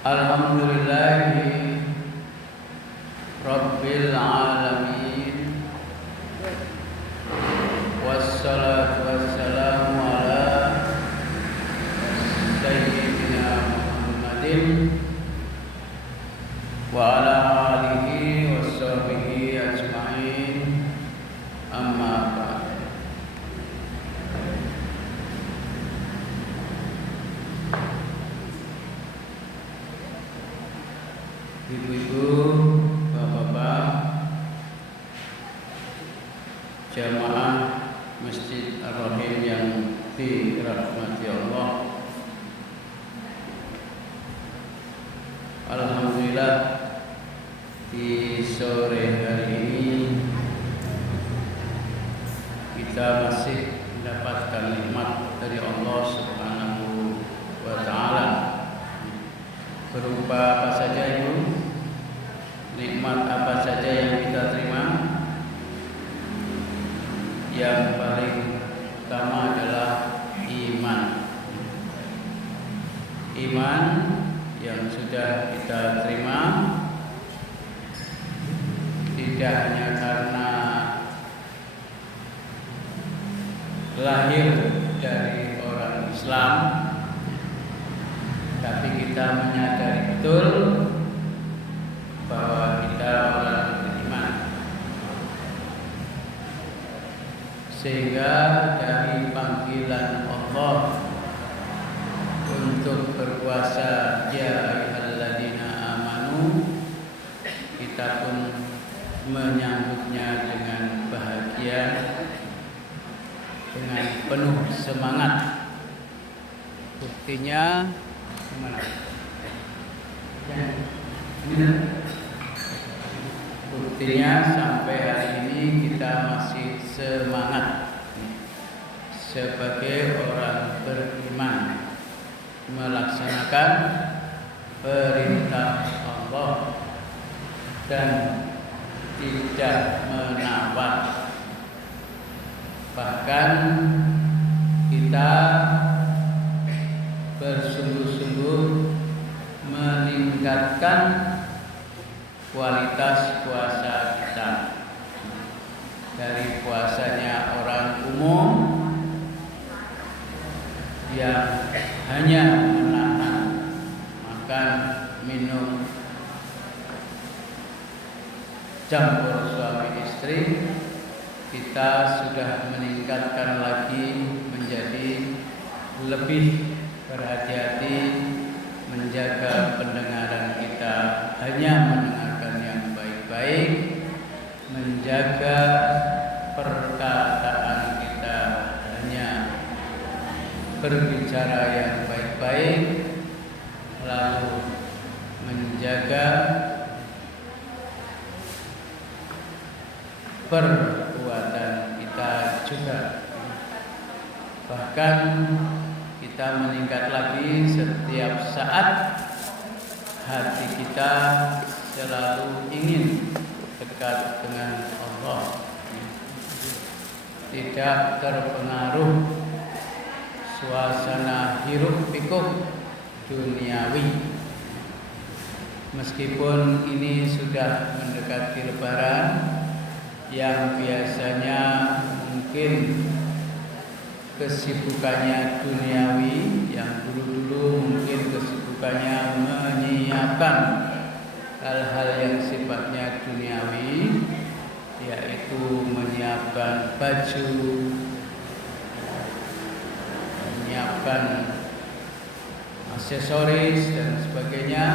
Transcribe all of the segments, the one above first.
Alhamdulillahi Rabbil Alamin. Wassalatu wassalamu ala Sayyidina Muhammadin wa ala alihi wa sahbihi ajma'in. Amma ba'd. Ibu-ibu, bapak-bapak, jamaah Masjid Ar-Rahim yang dirahmati Allah. Alhamdulillah, di sore hari ini kita masih mendapatkan nikmat dari Allah Subhanahu wa taala. Berupa apa saja Ibu? Nikmat apa saja yang kita terima? Yang paling utama adalah iman. Iman yang sudah kita terima tidak hanya karena lahir dari orang Islam, tapi kita menyadari betul bahwa kita orang beriman, sehingga dari panggilan Allah untuk berpuasa, ya ayyuhalladzina amanu, kita pun menyambutnya dengan bahagia, dengan penuh semangat. Buktinya gimana? Buktinya sampai hari ini kita masih semangat sebagai orang beriman melaksanakan perintah Allah dan tidak menawar. Bahkan kita bersungguh-sungguh meningkatkan kualitas puasa kita, dari puasanya orang umum yang hanya menahan makan minum campur suami istri, kita sudah meningkatkan lagi menjadi lebih berhati-hati, menjaga pendengaran kita hanya mendengarkan yang baik-baik, menjaga perkataan kita hanya berbicara yang baik-baik, lalu menjaga perbuatan kita juga. Bahkan kita meningkat lagi setiap saat. Hati kita selalu ingin dekat dengan Allah, tidak terpengaruh suasana hiruk pikuk duniawi. Meskipun ini sudah mendekati Lebaran, yang biasanya mungkin kesibukannya duniawi, yang dulu-dulu mungkin kesibukannya menyiapkan hal-hal yang sifatnya duniawi, yaitu menyiapkan baju, menyiapkan aksesoris dan sebagainya.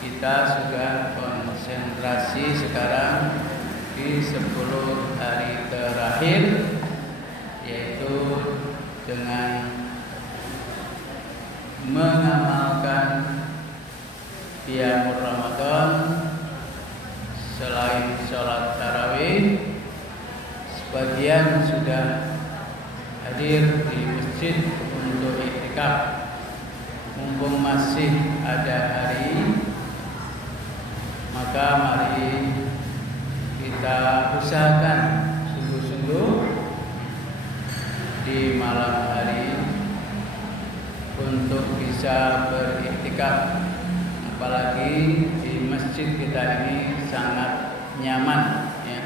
Kita sudah konsentrasi sekarang di 10 hari terakhir, yaitu dengan mengamalkan qiyamul Ramadan. Selain sholat tarawih, sebagian sudah hadir di masjid untuk iktikaf. Mumpung masih ada hari, maka mari kita usahakan sungguh-sungguh di malam hari untuk bisa beriktikaf, apalagi di masjid kita ini sangat nyaman ya.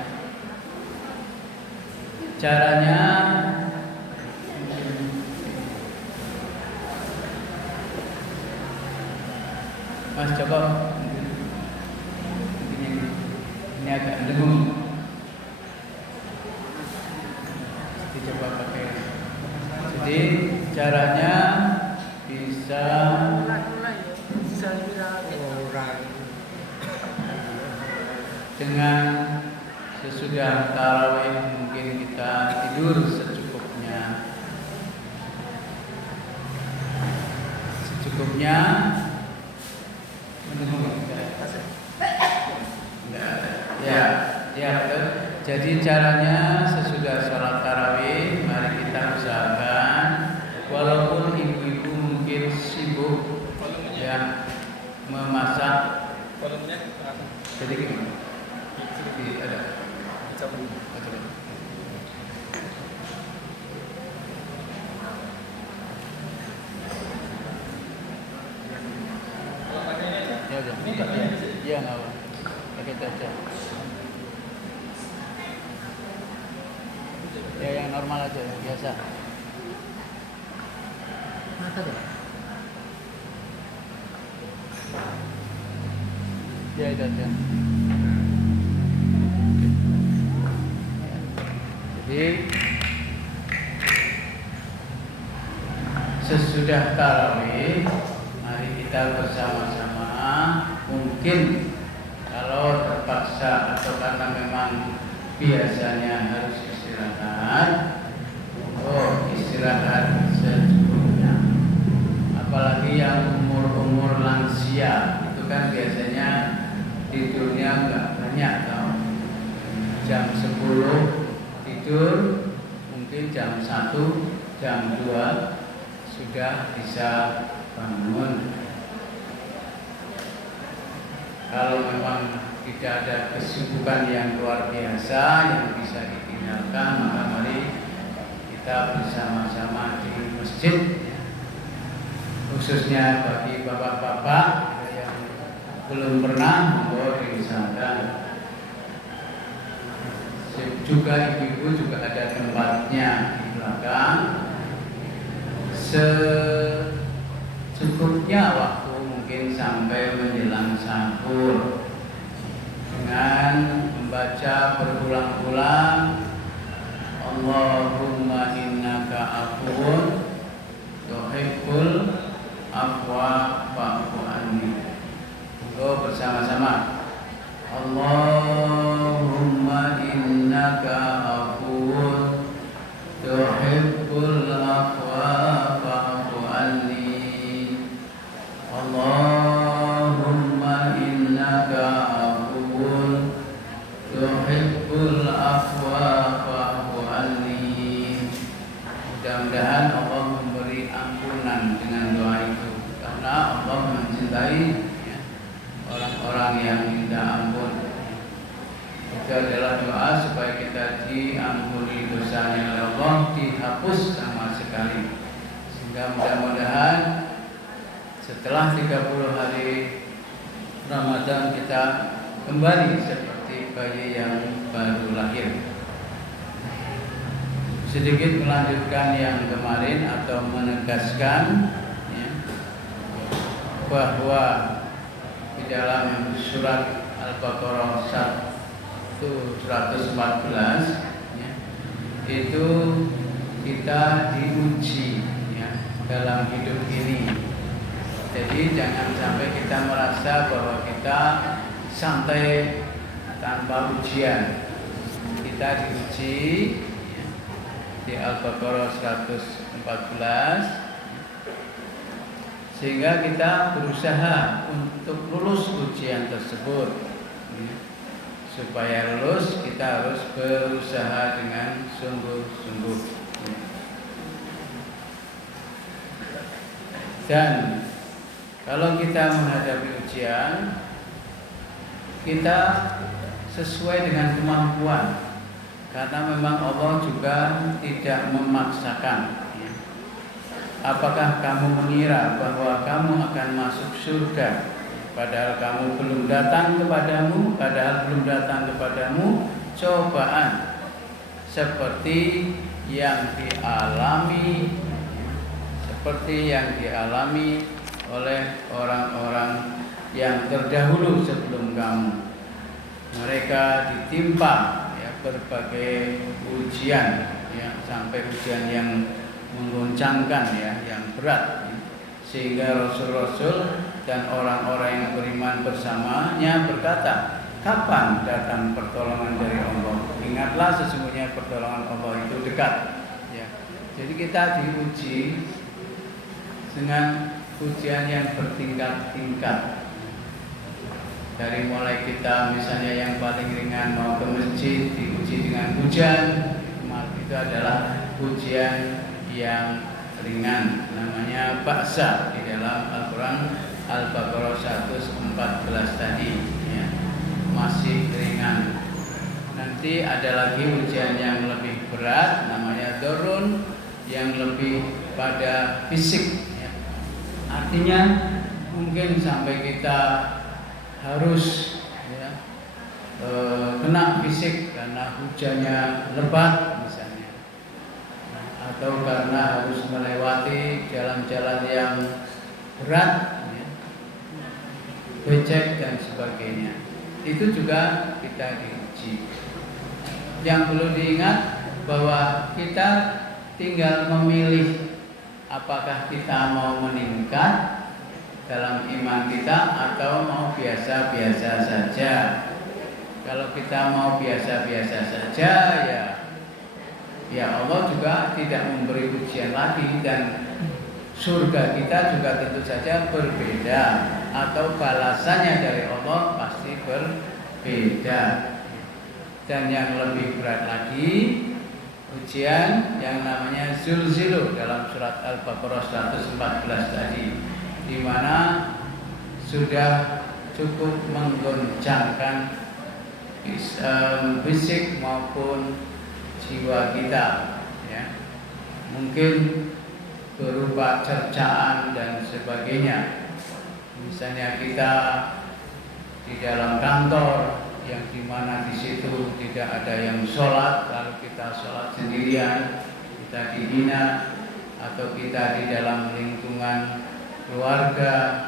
Caranya Mas coba ini agak dengung. Dicoba pakai. Jadi caranya bisa dengan sesudah tarawih mungkin kita tidur secukupnya. Ya, betul. Jadi caranya sesudah sholat tarawih, mari kita usahakan, walaupun ibu-ibu mungkin sibuk ya memasak. Jadi gimana? Ada. Ya udah, buka ya. Ya nggak apa. Pakai aja. Ya yang normal aja, yang biasa. Mata deh. Ya itu aja. Jadi sesudah tarawih, mari kita bersama-sama. Mungkin kalau terpaksa atau karena memang biasanya harus istirahat secukupnya. Apalagi yang umur lansia itu kan biasanya tidurnya nggak banyak tau. Jam 10 tidur, mungkin jam 1, jam 2 sudah bisa bangun. Kalau memang tidak ada kesibukan yang luar biasa yang bisa ditinggalkan, maka mari kita bersama-sama di masjid, khususnya bagi bapak-bapak yang belum pernah, monggo diusahakan. Juga ibu-ibu juga ada tempatnya di belakang. Secukupnya waktu mungkin sampai menjelang sahur, dengan membaca berulang-ulang Allahumma innaka afuwun tuhibbul afwa fa'fu anni. Monggo bersama-sama. Allahumma innaka afuwun tuhibbul afwa fa'fu anni. Allahumma innaka afuwun tuhibbul afwa fa'fu anni. Mudah-mudahan Allah memberi ampunan dengan doa itu, karena Allah mencintai orang-orang yang minta ampun. Itu adalah doa supaya kita diampuni dosanya oleh Allah, dihapus sama sekali. Sehingga mudah-mudahan setelah 30 hari Ramadan kita kembali seperti bayi yang baru lahir. Sedikit melanjutkan yang kemarin atau menegaskan ya, bahwa di dalam surat Al-Baqarah 114 ya, itu kita diuji ya, dalam hidup ini. Jadi jangan sampai kita merasa bahwa kita santai tanpa ujian. Kita diuji ya, di Al-Baqarah 114, sehingga kita berusaha untuk lulus ujian tersebut. Supaya lulus kita harus berusaha dengan sungguh-sungguh. Dan kalau kita menghadapi ujian, kita sesuai dengan kemampuan, karena memang Allah juga tidak memaksakan. apakah kamu mengira bahwa kamu akan masuk surga padahal belum datang kepadamu cobaan seperti yang dialami oleh orang-orang yang terdahulu sebelum kamu. Mereka ditimpa berbagai ujian, sampai ujian yang menggoncangkan, yang berat, sehingga rasul-rasul dan orang-orang yang beriman bersamanya berkata, kapan datang pertolongan dari Allah? Ingatlah sesungguhnya pertolongan Allah itu dekat. Jadi kita diuji dengan ujian yang bertingkat-tingkat. Dari mulai kita misalnya yang paling ringan mau ke masjid diuji dengan hujan, itu adalah ujian yang ringan, namanya ba'sa di dalam Al-Quran Al-Baqarah 114 tadi, masih ringan. Nanti ada lagi ujian yang lebih berat, namanya dorun, yang lebih pada fisik. Artinya mungkin sampai kita harus kena fisik karena hujannya lebat misalnya, atau karena harus melewati jalan-jalan yang berat, becek dan sebagainya. Itu juga kita diuji. Yang perlu diingat bahwa kita tinggal memilih apakah kita mau meningkat dalam iman kita atau mau biasa-biasa saja. Kalau kita mau biasa-biasa saja, ya Allah juga tidak memberi ujian lagi, dan surga kita juga tentu saja berbeda, atau balasannya dari Allah pasti berbeda. Dan yang lebih berat lagi, ujian yang namanya zulzilu dalam surat Al-Baqarah 114 tadi, di mana sudah cukup menggoncangkan fisik maupun jiwa kita, mungkin berupa cercaan dan sebagainya. Misalnya kita di dalam kantor yang dimana di situ tidak ada yang sholat, lalu kita sholat sendirian, kita dihina, atau kita di dalam lingkungan keluarga.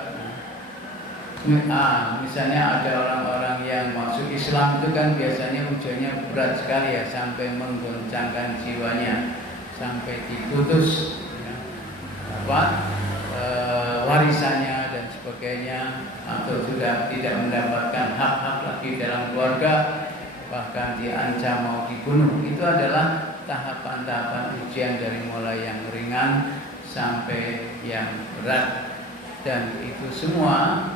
Misalnya ada orang-orang yang masuk Islam itu kan biasanya ujiannya berat sekali, sampai menggoncangkan jiwanya, sampai diputus warisannya dan sebagainya, atau sudah tidak mendapatkan hak-hak lagi dalam keluarga, bahkan diancam mau dibunuh. Itu adalah tahapan-tahapan ujian dari mulai yang ringan sampai yang berat. Dan itu semua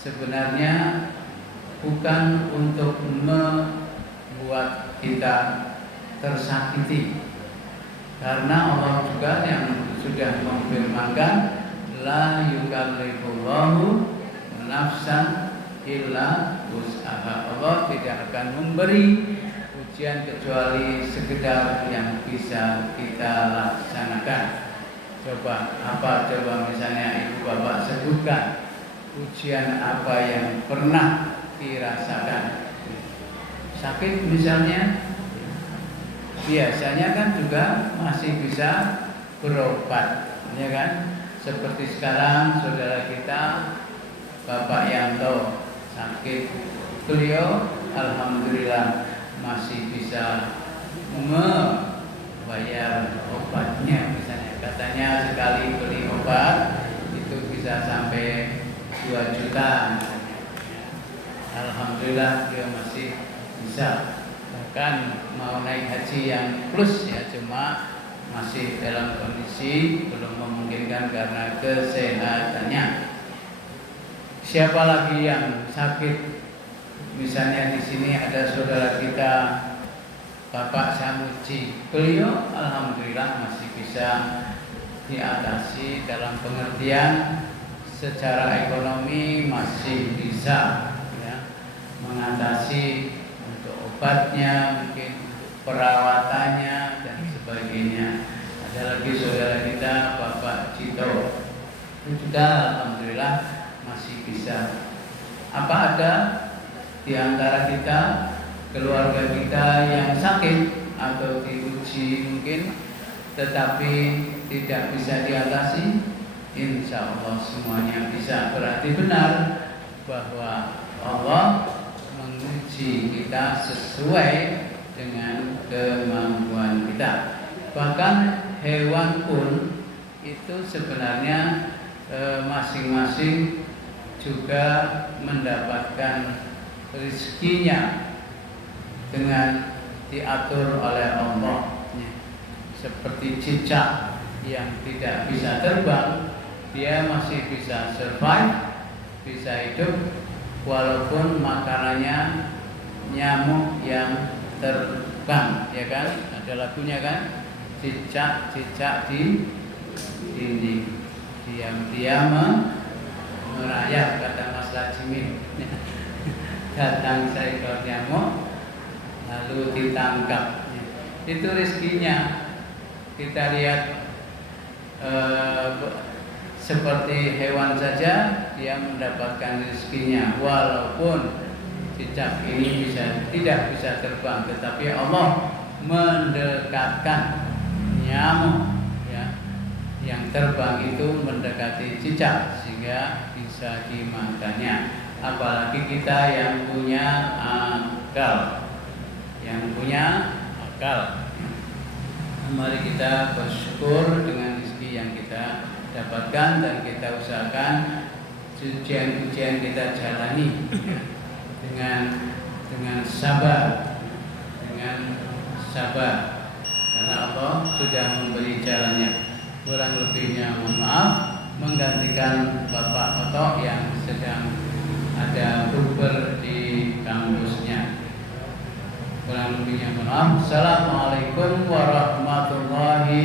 sebenarnya bukan untuk membuat kita tersakiti, karena Allah juga yang sudah memfirmankan, la yukallifullahu nafsan illa wus'aha. Allah tidak akan memberi ujian kecuali sekedar yang bisa kita laksanakan. Coba misalnya ibu bapak sebutkan ujian apa yang pernah dirasakan. Sakit misalnya, biasanya kan juga masih bisa berobat, ya kan? Seperti sekarang saudara kita Bapak Yanto sakit, beliau alhamdulillah masih bisa membayar obatnya. Misalnya katanya sekali beli obat itu bisa sampai 2 juta misalnya. Alhamdulillah dia masih bisa, bahkan mau naik haji yang plus, cuma masih dalam kondisi belum memungkinkan karena kesehatannya. Siapa lagi yang sakit? Misalnya di sini ada saudara kita Bapak Samuji, beliau alhamdulillah masih bisa diatasi dalam pengertian secara ekonomi, masih bisa mengatasi untuk obatnya, mungkin untuk perawatannya dan sebagainya. Ada lagi saudara kita Bapak itu juga alhamdulillah masih bisa. Apa ada di antara kita, keluarga kita yang sakit atau diuji mungkin tetapi tidak bisa diatasi? Insya Allah semuanya bisa. Berarti benar bahwa Allah menguji kita sesuai dengan kemampuan kita. Bahkan hewan pun itu sebenarnya masing-masing juga mendapatkan rezekinya dengan diatur oleh Allah. Seperti cicak yang tidak bisa terbang, dia masih bisa survive, bisa hidup walaupun makanannya nyamuk yang terbang, ya kan? Ada lagunya kan? Cicak-cicak di dinding, diam-diam merayap, kata Mas Lajimin. Datang seekor nyamuk lalu ditangkap. Itu rezekinya. Kita lihat seperti hewan saja dia mendapatkan rezekinya, walaupun cicak ini tidak bisa terbang, tetapi Allah mendekatkan nyamuk ya, yang terbang itu mendekati cicak sehingga bisa dimakannya. Apalagi kita yang punya akal, mari kita bersyukur dengan rezeki yang kita dapatkan dan kita usahakan ujian-ujian kita jalani dengan sabar, karena Allah sudah memberi jalannya. Kurang lebihnya mohon maaf, menggantikan Bapak Oto yang sedang ada bukber di kampusnya. Kurang lebihnya mohon maaf. Assalamualaikum warahmatullahi